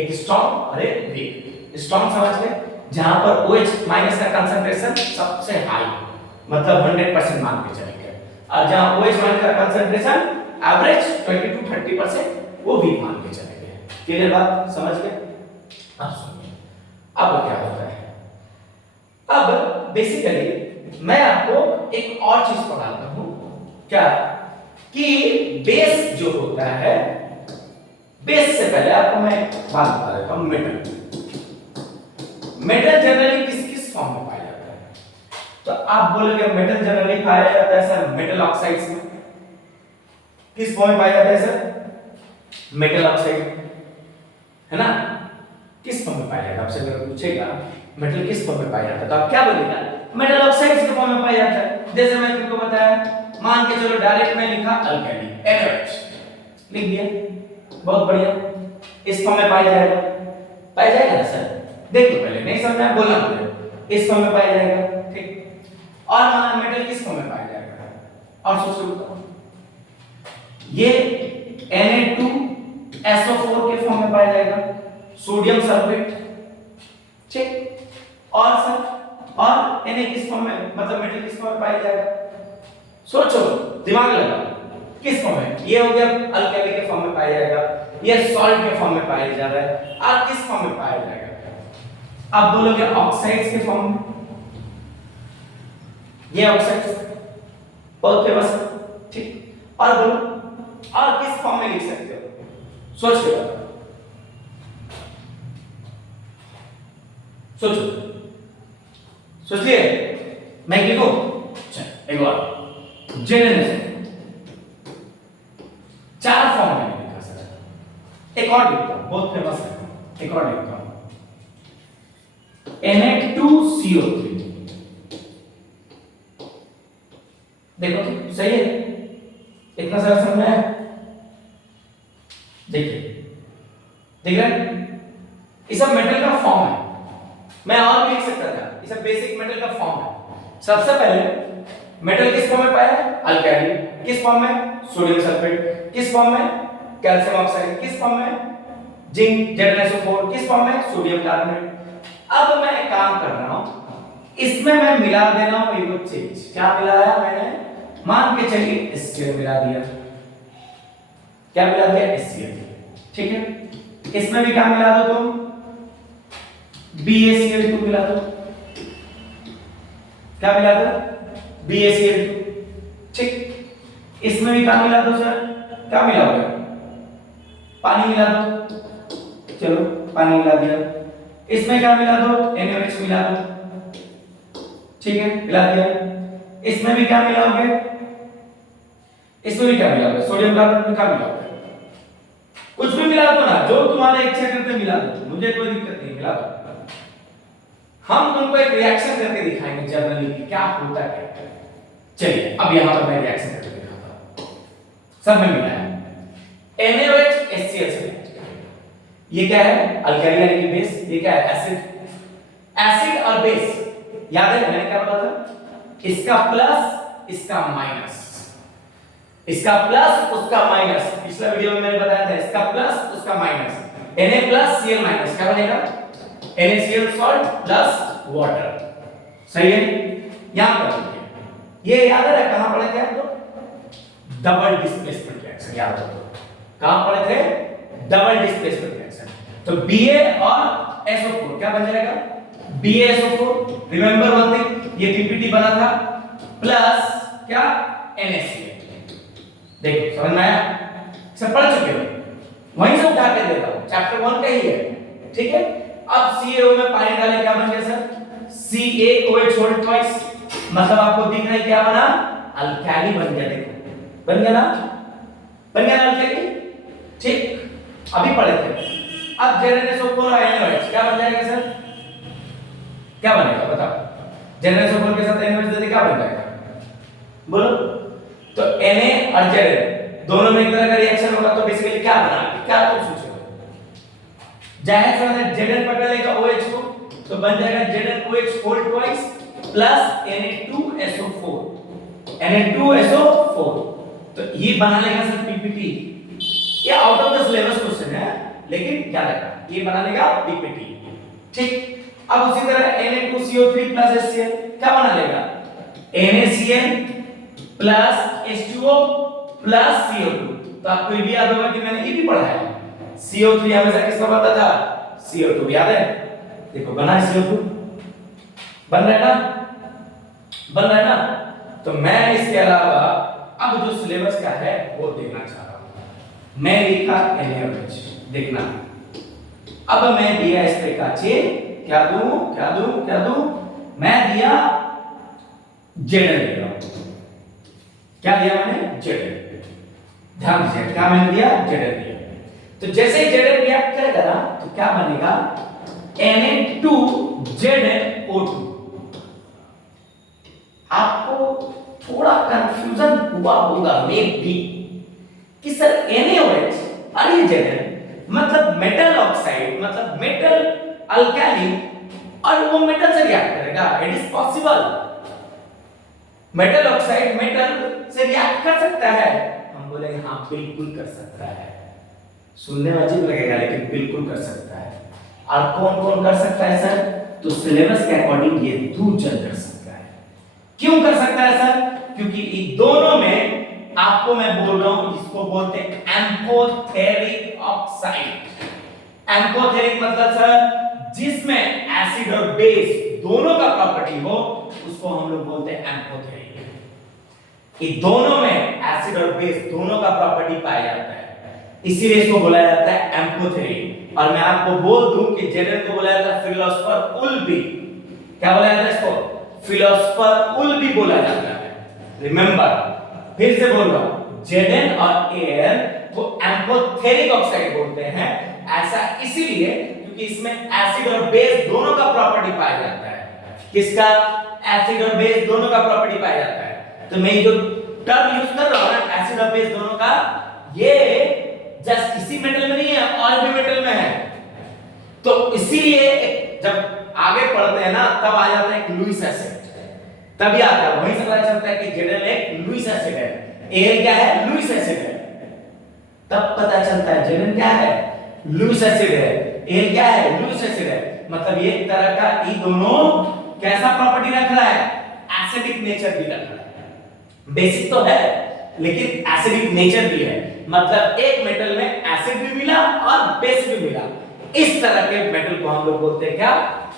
एक स्ट्रांग और एक वीक। स्ट्रांग समझ गए, जहां पर OH माइनस का कंसंट्रेशन सबसे हाई, मतलब 100% मान के चलेंगे, और जहां OH माइनस का कंसंट्रेशन एवरेज 20 to 30%, वो वीक मान के चलेंगे। क्लियर बात? समझ गए? अब सुनिए, अब क्या होता है। अब बेसिकली मैं आपको एक और चीज पढ़ाता हूं, क्या कि बेस जो होता है, बेस से पहले आपको मैं बात बता देता हूं। मेटल जनरली किस किस फॉर्म में पाया जाता है? तो आप बोलोगे मेटल जनरली पाया जाता है सर मेटल ऑक्साइड्स में। किस फॉर्म में पाया जाता है सर? मेटल ऑक्साइड, है ना? किस फॉर्म में पाया जाता है? आपसे अगर पूछेगा मेटल किस फॉर्म में पाया जाता है, तो आप क्या बोलेगा? मेटल ऑक्साइड्स के फॉर्म में पाया जाता है। जैसे मैं तुमको बताया, मान के चलो डायरेक्ट मैं लिखा अल्कली, NaOH लिख दिया, बहुत बढ़िया। इस फॉर्म में पाया जाएगा, पाया जाएगा ना सर? देखो पहले, नहीं समझ में बोलना मुझे। इस फॉर्म में पाया जाएगा, ठीक। और मान मेटल किस फॉर्म में पाया जाएगा? और सोच के बताओ। ये Na2SO4 के फॉर्म में पाया जाएगा, सोडियम सल्फेट, ठीक। और सर, और Na किस फॉर्म में, मतलब मेटल किस फॉर्म में पाया जाएगा? सोचो, दिमाग लगाओ, किस फॉर्म में? ये हो गया अल्कली के फॉर्म में पाया जाएगा, ये सॉल्ट के फॉर्म में पाया जा रहा है, और किस फॉर्म में पाया जाएगा? आप बोलोगे ऑक्साइड्स के फॉर्म में, ये ऑक्साइड्स बहुत फेमस है, ठीक। और बोलो, और किस फॉर्म में लिख सकते हो? सोच के बताओ, सोचो, सोच लिए? मैं लिखूं? चल एक बार जनरल 4 फॉर्म में लिखा सर। एक और लिखता हूं, बहुत फेमस है, एक और लिखता हूं, Na2CO3। देखो तो सही है, इतना सारा समझ में आया? देखिए, देख रहे हैं? ये सब मेटल का फॉर्म है। मैं और भी लिख सकता था, ये सब बेसिक मेटल का फॉर्म है। सबसे पहले मेटल किस फॉर्म में पाया है? अल्कली। किस फॉर्म में? Sodium sulphate. किस फॉर्म में? Calcium oxide. किस फॉर्म में? Zinc ZnSO4। किस फॉर्म में? Sodium carbonate. अब मैं एक काम कर रहा हूं, इसमें मैं मिला दे रहा हूं ये कुछ चीज। क्या मिलाया मैंने? मान के चलिए HCl मिला दिया। क्या मिला दिया? HCl, ठीक है। इसमें भी क्या मिला दो तुम? BaCl2 मिला दो, क्या मिला दो? BaCl2। ठीक, इसमें भी क्या मिला दो सर? क्या मिला होगा? पानी मिला दो, चलो पानी मिला दिया। इसमें क्या मिला दो? NaOH मिला दो, ठीक है मिला दिया। इसमें भी क्या मिलाओगे? इसमें भी क्या मिलाओगे? सोडियम कार्बोनेट में क्या मिलाओगे? कुछ भी मिला दो ना, जो तुम्हारा इच्छा करते मिला दो, मुझे कोई दिक्कत नहीं, मिला दो। हम तुमको एक रिएक्शन करके दिखाएंगे जनरली क्या होता है। चलिए अब यहां पर मैं रिएक्शन करके दिखाता हूं। सब में मिला है NaOH HCl से, ये क्या है? अल्काइल यानी कि बेस, ये क्या है? एसिड। एसिड और बेस याद है मैंने क्या बोला था? इसका प्लस इसका माइनस, इसका प्लस उसका माइनस। पिछला वीडियो में मैंने बताया था इसका प्लस उसका minus. Na plus Cl minus क्या बनेगा? NaCl सॉल्ट प्लस वाटर, सही है? यहां पर देखिए, ये याद है कहां पढ़े थे आप लोग? डबल डिस्प्लेसमेंट रिएक्शन याद रखो। कहां पढ़े थे? Double displacement reaction. तो Ba और SO4 क्या बन जाएगा? BaSO4। रिमेंबर वन थिंग, ये पीपीटी बना था प्लस क्या? NaCl। देखो समझ में आया? सब पढ़ चुके हो, वहीं से उठा के देता हूं, चैप्टर 1 का ही है, ठीक है? अब CaO में पानी डाले क्या बन गया सर? CaOH होल्ड ट्वाइस, मतलब आपको दिख रहा है क्या बना? अल्कैली बन गया। देखो बन गया ना, बन गया ना अल्कैली, ठीक? अभी पढ़े थे। अब ZnSO4 और NaOH क्या बन जाएगा सर? क्या बनेगा बताओ? ZnSO4 के साथ NaOH देते क्या बन जाएगा? बोलो। तो Na और Zn दोनों में एक तरह का रिएक्शन होगा, तो बेसिकली क्या बना? क्या तुम सोचोगे? जाहिर सा है Zn पकड़ लेगा OH को, तो बन जाएगा ZnOH hold twice plus Na2SO4, Na2SO4। तो ये बना लेगा सर पीपीटी। ये out of the syllabus question है, लेकिन क्या लगा? ये बना लेगा पीपीटी, ठीक? अब उसी तरह Na2CO3 प्लस HCl क्या बना लेगा? NaCl plus H2O plus CO2। तो आपको ये भी याद होगा कि मैंने ये भी पढ़ा है, CO3 हमेशा किसका बनता था? CO2, याद है? देखो बना है CO2, बन रहा है ना, बन रहा है ना? तो मैं इसके अलावा अब जो सिलेबस का है वो देखना चाह रहा हूं। मैं लिखा NaOH, देखना। अब मैं दिया इस पे का क्या दूं? क्या दूं? क्या दूं? मैं दिया Zn दे रहा हूं। क्या दिया मैंने? Zn। ध्यान दीजिए क्या मैंने दिया? Zn दिया। तो जैसे ही Zn रिएक्ट करेगा ना, तो क्या बनेगा? Na2ZnO2। आपको थोड़ा कंफ्यूजन हुआ होगा मे बी कि सर NaOH और ये Zn मतलब मेटल ऑक्साइड, मतलब मेटल अल्कैली, और वो मेटल से रिएक्ट करेगा। It is possible, metal oxide metal से रिएक्ट कर सकता है। हम बोलेंगे हाँ बिल्कुल कर सकता है। सुनने में अजीब लगेगा लेकिन बिल्कुल कर सकता है। और कौन कौन कर सकता है सर? तो सिलेबस के अकॉर्डिंग ये दो जन कर सकता है। क्यों कर सकता है सर? क्योंकि इन दोनों में आपको मैं बोल रहा हूं, इसको बोलते हैं एम्फोथेरिक ऑक्साइड। एम्फोथेरिक मतलब सर जिसमें एसिड और बेस दोनों का प्रॉपर्टी हो, उसको हम लोग बोलते हैं एम्फोथेरिक। इन दोनों में एसिड और बेस दोनों का प्रॉपर्टी पाया जाता है, इसीलिए इसको बोला जाता है एम्फोथेरिक। और मैं आपको बोल दूं कि Zn को बोला जाता है फिलोसोफर उल भी। क्या बोला जाता है इसको? फिलोसोफर उल भी बोला जाता है। रिमेंबर, फिर से बोल रहा हूं, Zn और Al को एम्फोथेरिक ऑक्साइड बोलते हैं। ऐसा इसीलिए क्योंकि इसमें एसिड और बेस दोनों का प्रॉपर्टी पाया जाता है। किसका? एसिड और बेस दोनों का प्रॉपर्टी पाया जाता है। तो मैं जो टर्म यूज कर रहा हूं ना, एसिड और बेस दोनों का, ये जस्ट इसी मेटल में नहीं है, और भी मेटल में है। तो इसीलिए जब आगे पढ़ते हैं ना, तब आ जाता है एक लुईस एसिड, तभी आता है, वहीं से पता चलता है कि Zn एक लुईस एसिड है, Al क्या है? लुईस एसिड है। तब पता चलता है Zn क्या है? लुईस एसिड है। Al क्या है? लुईस एसिड है। मतलब ये एक तरह का ये दोनों कैसा प्रॉपर्टी रख रहा है? एसिडिक नेचर भी रख रहा है। बेसिक तो है लेकिन एसिडिक नेचर भी है। मतलब एक मेटल में एसिड भी मिला और बेस भी मिला। इस तरह के मेटल को हम लोग बोलते हैं क्या?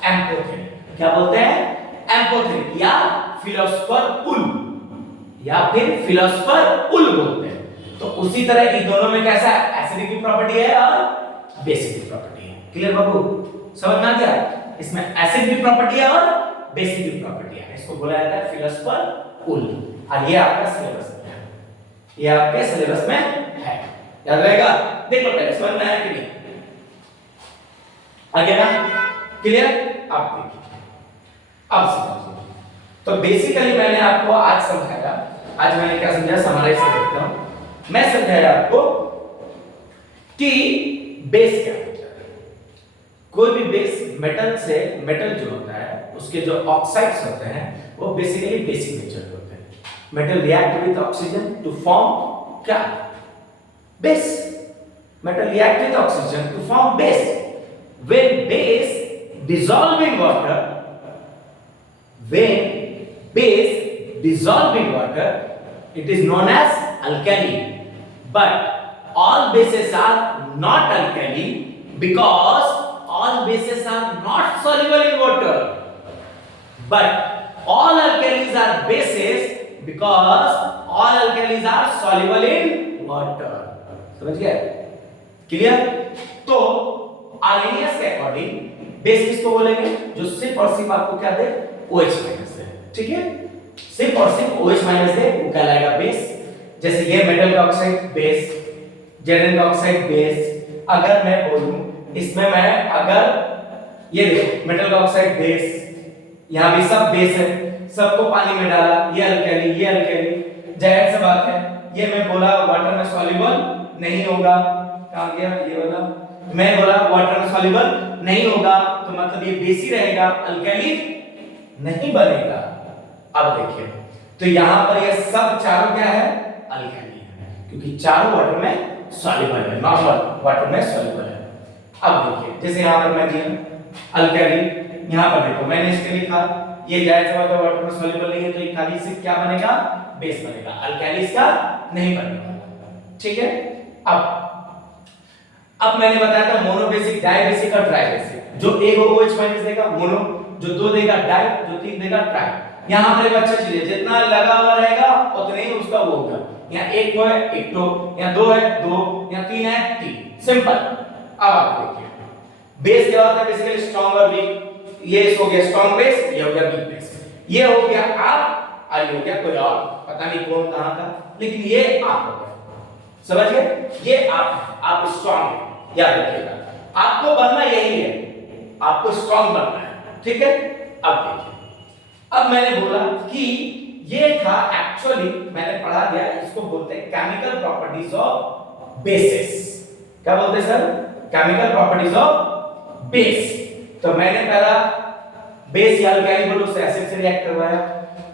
एम्पोथेरिक। क्या बोलते हैं? एम्पोथेरिक या फिलोसोफर पुल या फिर फिलोसोफर पुल बोलते हैं। तो उसी तरह इन दोनों में कैसा एसिडिक की प्रॉपर्टी है और बेसिक की प्रॉपर्टी है। क्लियर बाबू? समझ में आ गया? इसमें एसिड की प्रॉपर्टी है और बेसिक की प्रॉपर्टी है। इसको बोला जाता है फिलोसोफर पुल। और ये आपका सिलेबस में है, ये आपके सिलेबस में है, याद रहेगा। देख लो पहले समझ में आया कि नहीं? आ गया ना? क्लियर? आप देखिए अब समझिए। तो बेसिकली मैंने आपको आज समझाया, आज मैंने क्या समझाया समराइज कर देता हूं। मैं समझाया आपको कि बेस क्या होता है। कोई भी बेस मेटल से, मेटल जो होता है उसके जो ऑक्साइड्स होते हैं वो बेसिकली बेसिक नेचर के होते हैं। Metal react with oxygen to form क्या? Base. Metal react with oxygen to form base. When base dissolve in water, when base dissolve in water, it is known as alkali. But all bases are not alkali because all bases are not soluble in water. But all alkalis are bases because all alkalis are soluble in water. समझ गए? Clear? तो Arrhenius के according base किसको बोलेंगे? जो सिर्फ और सिर्फ आपको क्या दे? OH माइनस दे। ठीक है? सिर्फ और सिर्फ OH माइनस दे वो कहलाएगा बेस। जैसे ये मेटल का ऑक्साइड बेस, जेडन का ऑक्साइड बेस। अगर मैं बोलूं इसमें मैं अगर ये देखो मेटल का ऑक्साइड बेस, यहां भी सब बेस है, सबको पानी में डाला, ये अल्कली, ये अल्कली, जाहिर सी बात है ये मैं बोला वाटर में सॉल्युबल नहीं होगा। कहां गया ये वाला? मैं बोला वाटर में सॉल्युबल नहीं होगा तो मतलब ये बेस ही रहेगा, अल्कली नहीं बनेगा। अब देखिए तो यहां पर ये सब चारों क्या है? अल्कली है, क्योंकि चारों वाटर में सॉल्युबल है, नॉर्मल वाटर में सॉल्युबल है। अब देखिए जैसे यहां पर मैं दिया अल्कली, यहां पर देखो मैंने इसके लिखा ये जायज वाटर वाटर में सॉल्युबल नहीं है तो ये खाली सिर्फ क्या बनेगा? बेस बनेगा, अल्कली इसका नहीं बनेगा। ठीक है? अब मैंने बताया था मोनो बेसिक, डाई बेसिक और ट्राई बेसिक। जो एक OH माइनस देगा मोनो, जो दो देगा डाई, जो तीन देगा ट्राई। यहां पर एक अच्छा चीज है, जितना लगा हुआ रहेगा उतने ही उसका वो होगा। यहां एक तो है एक तो, यहां दो है दो, यहां तीन है तीन, सिंपल। अब आप देखिए बेस क्या होता है? बेसिकली स्ट्रांग और वीक। ये हो गया स्ट्रांग बेस, ये हो गया वीक बेस, ये हो गया आप और ये हो गया कोई और, पता नहीं कौन कहां का, लेकिन ये आप हो गया। समझ गए? ये आप स्ट्रांग याद रखिएगा, आपको बनना यही है, आपको स्ट्रांग बनना है। ठीक है? अब देखिए अब मैंने बोला कि ये था एक्चुअली मैंने पढ़ा दिया, इसको बोलते हैं केमिकल प्रॉपर्टीज ऑफ बेसिस। क्या बोलते हैं sir? Chemical properties of base. तो मैंने पहला बेस या अल्काइल बोलो से एसिड से रिएक्ट करवाया,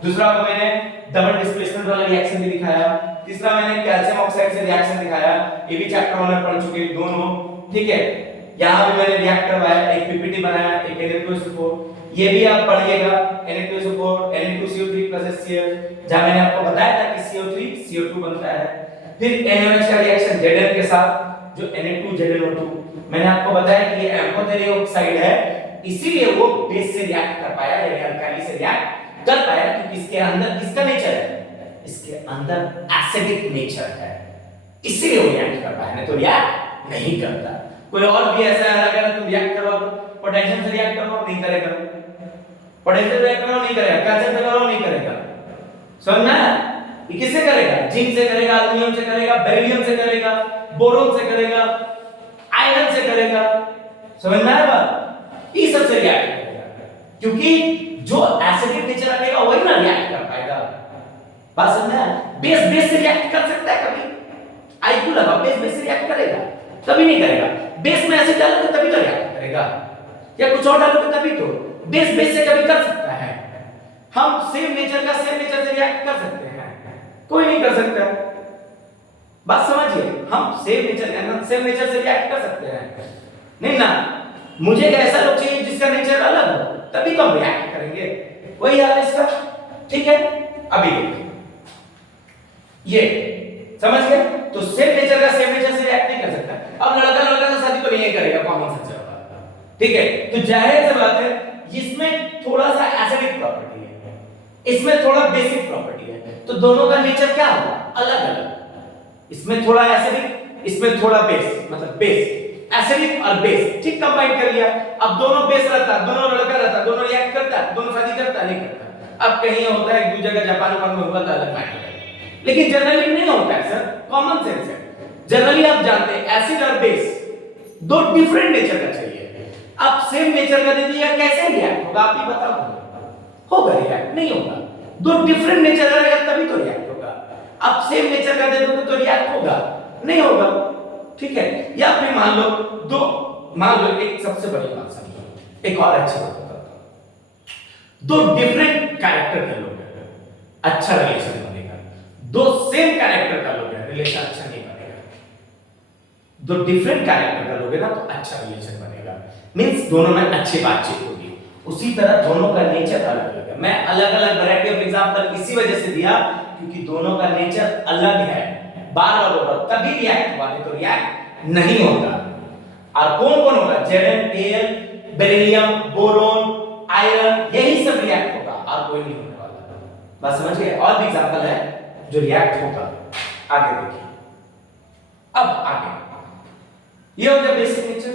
दूसरा को मैंने डबल डिस्प्लेसमेंट वाला रिएक्शन भी दिखाया, तीसरा मैंने कैल्शियम ऑक्साइड से रिएक्शन दिखाया, ये भी चैप्टर 1 में पढ़ चुके दोनों। ठीक है? यहां भी मैंने रिएक्ट करवाया, एक पीपीटी बनाया, एक Na2SO4, ये भी आप पढ़िएगा Na2SO4 Na2CO3 HCl, जहां मैंने आपको बताया था कि CO3 CO2 बनता है। फिर NaOH का रिएक्शन Zn के साथ जो Na2ZnO2, मैंने आपको बताया कि ये एम्फोटेरिक ऑक्साइड है, इसीलिए वो बेस से रिएक्ट कर पाया, यानी अल्काली से रिएक्ट कर पाया, क्योंकि इसके अंदर किसका नेचर है? इसके अंदर एसिडिक नेचर है, इसीलिए वो रिएक्ट कर पाया, नहीं तो रिएक्ट नहीं करता। कोई और भी ऐसा है अगर तुम रिएक्ट करवाओ, पोटेशियम से रिएक्ट करवाओ नहीं करेगा, पोटेशियम से रिएक्ट करवाओ नहीं करेगा, कैल्शियम से करवाओ नहीं करेगा। समझना? ये किससे करेगा? जिंक से करेगा, एल्युमिनियम से करेगा, बेरिलियम से करेगा, बोरोन से करेगा, आयरन से करेगा। समझ में आया बात? ये सब से रिएक्ट करेगा, क्योंकि जो एसिडिक नेचर रखेगा वही ना रिएक्ट कर पाएगा। बात समझना? बेस बेस से रिएक्ट कर सकता है कभी? आईक्यू लगा, बेस बेस से रिएक्ट करेगा? कभी नहीं करेगा। बेस में एसिड डालोगे तभी तो रिएक्ट करेगा, या कुछ और डालोगे तभी तो। बेस बेस से कभी कर सकता है? हम सेम नेचर का सेम नेचर से रिएक्ट कर सकते हैं? कोई नहीं कर सकता। बात समझिए, हम सेम नेचर का सेम नेचर से रिएक्ट कर सकते हैं? नहीं ना। मुझे ऐसा लोग चाहिए जिसका नेचर अलग हो, तभी तो हम रिएक्ट करेंगे। वही हाल है इसका। ठीक है? अभी देखिए ये समझ गए? तो सेम नेचर का सेम नेचर से रिएक्ट नहीं कर सकता। अब लड़का लड़का से शादी तो नहीं करेगा, कॉमन सेंस है। ठीक है? तो जाहिर सी बात है जिसमें थोड़ा सा एसिडिक प्रॉपर्टी है, इसमें थोड़ा बेसिक प्रॉपर्टी है, तो दोनों का नेचर क्या होगा? अलग अलग। इसमें थोड़ा एसिडिक, इसमें थोड़ा बेस, मतलब बेस, एसिडिक और बेस, ठीक कंबाइन कर लिया। अब दोनों बेस रहता, दोनों लड़का रहता, दोनों रिएक्ट करता, दोनों शादी करता, नहीं करता। अब कहीं होता है एक दूसरे का जापान में हुआ था अलग मैटर है, लेकिन जनरली नहीं होता है सर, कॉमन सेंस है। जनरली आप जानते हैं एसिड और बेस दो डिफरेंट नेचर का चाहिए। अब सेम नेचर का दे दिया, कैसे रिएक्ट होगा आप ही बताओ? होगा रिएक्ट? नहीं होगा। दो डिफरेंट नेचर का रहेगा तभी तो रिएक्ट होगा। अब सेम नेचर का दे दोगे तो रिएक्ट होगा? नहीं होगा, ठीक है। या फिर मान लो एक सबसे बड़ी बात समझो, एक और अच्छी बात बताता हूं। दो डिफरेंट कैरेक्टर के लोग हैं, अच्छा रिलेशन बनेगा। दो सेम कैरेक्टर का लोग हैं, रिलेशन अच्छा नहीं बनेगा। दो डिफरेंट कैरेक्टर का लोग है ना तो अच्छा रिलेशन बनेगा, मींस दोनों में अच्छी बातचीत होगी। उसी तरह दोनों का नेचर अलग अलग है। मैं अलग अलग वैरायटी ऑफ एग्जांपल इसी वजह से दिया क्योंकि दोनों का नेचर अलग है। बार बार होगा तभी रिएक्ट हुआ, नहीं तो रिएक्ट नहीं होगा। और कौन कौन होगा? Zn, Al, beryllium, boron, iron, यही सब रिएक्ट होगा और कोई नहीं होने वाला। बात समझ गए? और भी एग्जांपल है जो रिएक्ट होगा, आगे देखिए। अब आगे ये हो गया बेसिक नेचर।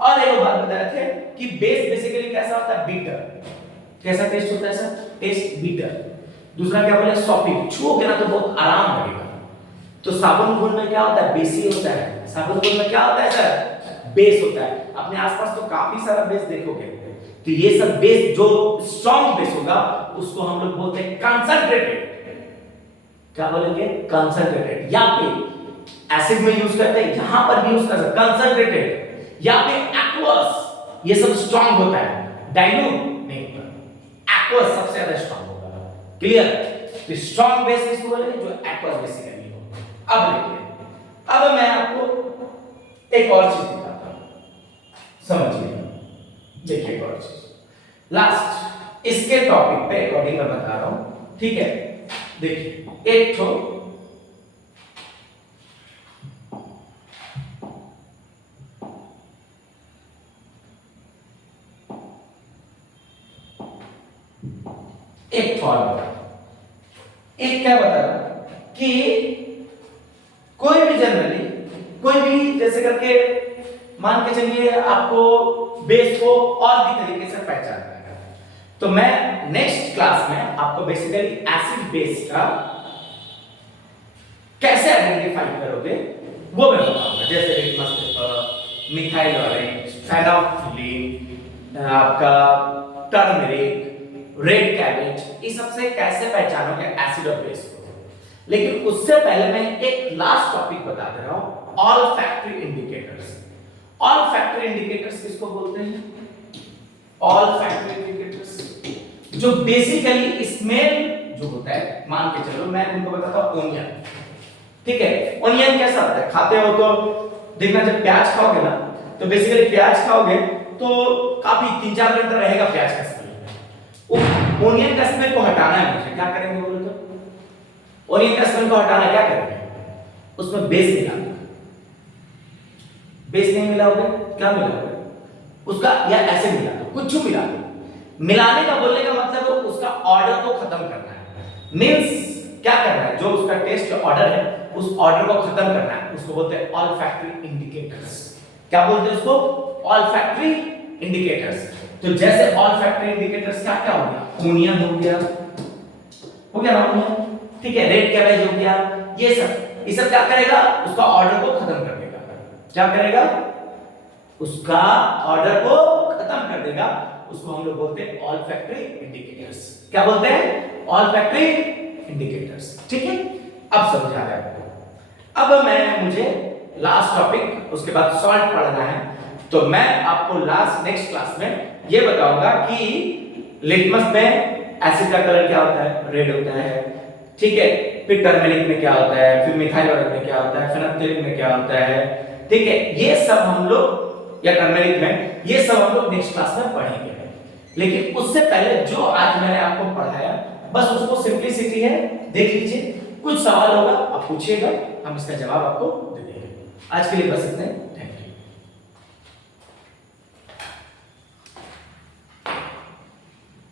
और एक बात बता रहे थे कि बेस बेसिकली कैसा होता है? बीटर। कैसा टेस्ट होता है सर? Test beater. दूसरा क्या बोले? सॉफ्टी, छूओगे ना तो बहुत आराम लगेगा। तो साबुन गुण में क्या होता है? बेसी होता है। साबुन गुण में क्या होता है सर? बेस होता है। अपने आसपास तो काफी सारा बेस देखोगे, तो ये सब बेस जो स्ट्रॉन्ग बेस होगा उसको हम लोग बोलते हैं कंसंट्रेटेड। क्या बोलेंगे? कंसंट्रेटेड। या फिर एसिड में यूज करते हैं, यहां पर भी यूज कर सकते हैं कंसंट्रेटेड, या फिर एक्वस। ये सब स्ट्रॉन्ग होता है, डाइल्यूट नहीं होता। एक्वस सबसे ज्यादा स्ट्रॉन्ग होगा। क्लियर? तो स्ट्रॉन्ग बेस किसको बोलेंगे? जो एक्वस बेसिकली हो। अब देखिए, अब मैं आपको एक और चीज दिखाता हूं, समझिए। देखिए एक और चीज, लास्ट इसके टॉपिक पे अकॉर्डिंग मैं बता रहा हूं, ठीक है? देखिए एक तो एक फॉर्मूला, एक क्या बता रहा कि कोई भी जनरली कोई भी जैसे करके मान के चलिए आपको बेस को और भी तरीके से पहचानना है, तो मैं नेक्स्ट क्लास में आपको बेसिकली एसिड बेस का कैसे आइडेंटिफाई करोगे वो मैं बताऊंगा। जैसे लिटमस पेपर, मिथाइल ऑरेंज, फेनोल्फिलीन, आपका टर्मरिक, रेड कैबेज, इस सब से कैसे पहचानोगे एसिड और बेस को। लेकिन उससे पहले मैं एक लास्ट टॉपिक बता दे रहा हूं, ऑलफैक्टरी इंडिकेटर्स। ऑलफैक्टरी इंडिकेटर्स किसको बोलते हैं? ऑलफैक्टरी इंडिकेटर्स जो बेसिकली स्मेल जो होता है, मान के चलो मैं तुमको बताता हूं ओनियन, ठीक है? ओनियन कैसा होता है? खाते हो तो देखना, जब प्याज खाओगे ना तो बेसिकली प्याज खाओगे तो काफी 3-4 घंटा रहेगा प्याज का स्मेल। ओनियन का स्मेल को हटाना है मुझे, क्या करेंगे बोलो तो? ओनियन का स्मेल को हटाना क्या करेंगे? उसमें बेस मिलाना। बेस नहीं मिलाओगे, क्या मिलाओगे? उसका या ऐसे मिला दो, कुछ मिला दो। मिलाने का बोलने का मतलब उसका ऑर्डर को खत्म करना है, मींस क्या करना है? जो उसका टेस्ट ऑर्डर है उस ऑर्डर को खत्म करना है, उसको बोलते हैं ऑलफैक्टरी इंडिकेटर्स। क्या बोलते हैं उसको? ऑलफैक्टरी इंडिकेटर्स। तो जैसे ऑलफैक्टरी इंडिकेटर्स क्या क्या हो गया? ओनियन हो गया ना ओनियन, ठीक है? रेड कैबेज हो गया, ये सब क्या करेगा? उसका ऑर्डर को खत्म कर देगा। क्या करेगा? उसका ऑर्डर को खत्म कर देगा। उसको हम लोग बोलते हैं ऑलफैक्टरी इंडिकेटर्स। क्या बोलते हैं? ऑलफैक्टरी इंडिकेटर्स, ठीक है? अब समझ आ गया आपको। अब मुझे लास्ट टॉपिक, उसके बाद सॉल्ट पढ़ना है, तो मैं आपको नेक्स्ट क्लास में ये बताऊंगा कि लिटमस में एसिड का कलर क्या होता है? रेड होता है, ठीक है? फिर टर्मरिक में क्या होता है? फिर मिथाइल ऑरेंज में क्या होता है? फेनोल्फिलीन में क्या होता है? ठीक है? ये सब हम लोग, या टर्मरिक में, ये सब हम लोग नेक्स्ट क्लास में पढ़ेंगे। लेकिन उससे पहले जो आज मैंने आपको पढ़ाया बस उसको सिंपलिसिटी है, देख लीजिए। कुछ सवाल होगा आप पूछिएगा, हम इसका जवाब आपको दे देंगे। आज के लिए बस इतना ही।